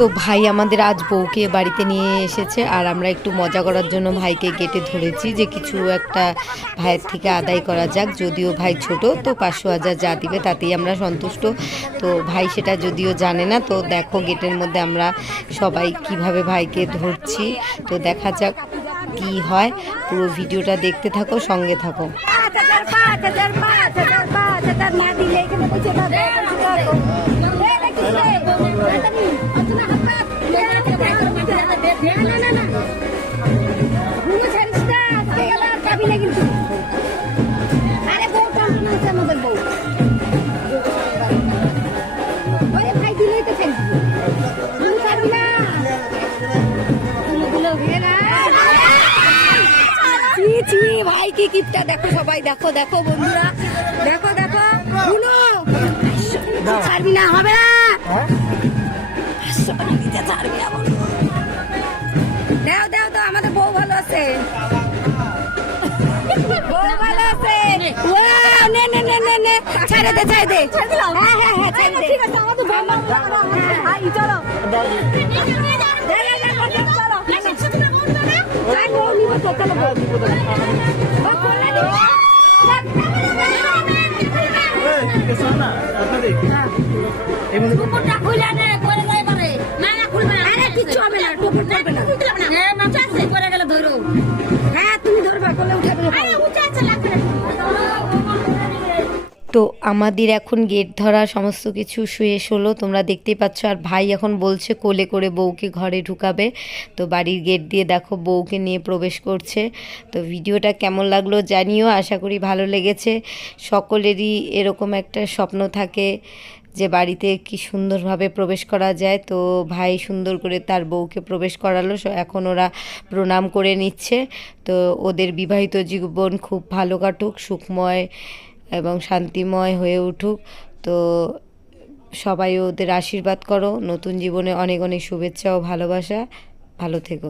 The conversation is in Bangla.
তো ভাই আমাদের আজ বউকে বাড়িতে নিয়ে এসেছে আর আমরা একটু মজা করার জন্য ভাইকে গেটে ধরেছি যে কিছু একটা ভাইয়ের থেকে আদায় করা যাক। যদিও ভাই ছোট, তো 500,000 যা দিবে তাতেই আমরা সন্তুষ্ট। তো ভাই সেটা যদিও জানে না। তো দেখো গেটের মধ্যে আমরা সবাই কিভাবে ভাইকে ধরছি। তো দেখা যাক কি হয়, পুরো ভিডিওটা দেখতে থাকো, সঙ্গে থাকো। ভাই কি কিপটা দেখো, সবাই দেখো দেখো বন্ধুরা, দেখো দেখো ছাড়বি না, হবে না, ছাড়বি না। দাও দাও দাও, আমাদের বউ ভালো আছে, বউ ভালো আছে। নে নে নে নে নে, ছেড়ে দে ছেড়ে দে। হ্যাঁ হ্যাঁ হ্যাঁ ছেড়ে দে, ঠিক আছে। আমাদের বউ ভাই চলো তো আমাদের এখন গেট ধরা সমস্ত কিছু শেষ হলো, তোমরা দেখতেই পাচ্ছ। আর ভাই এখন বলছে কোলে করে বউকে ঘরে ঢুকাবে। তো বাড়ির গেট দিয়ে দেখো বউকে নিয়ে প্রবেশ করছে। তো ভিডিওটা কেমন লাগলো জানিও, আশা করি ভালো লেগেছে। সকলেরই এরকম একটা স্বপ্ন থাকে যে বাড়িতে কি সুন্দরভাবে প্রবেশ করা যায়। তো ভাই সুন্দর করে তার বউকে প্রবেশ করালো, এখন ওরা প্রণাম করে নিচ্ছে। তো ওদের বিবাহিত জীবন খুব ভালো কাটুক, সুখময় এবং শান্তিময় হয়ে উঠুক। তো সবাই ওদের আশীর্বাদ করো, নতুন জীবনে অনেক অনেক শুভেচ্ছা ও ভালোবাসা। ভালো থেকো।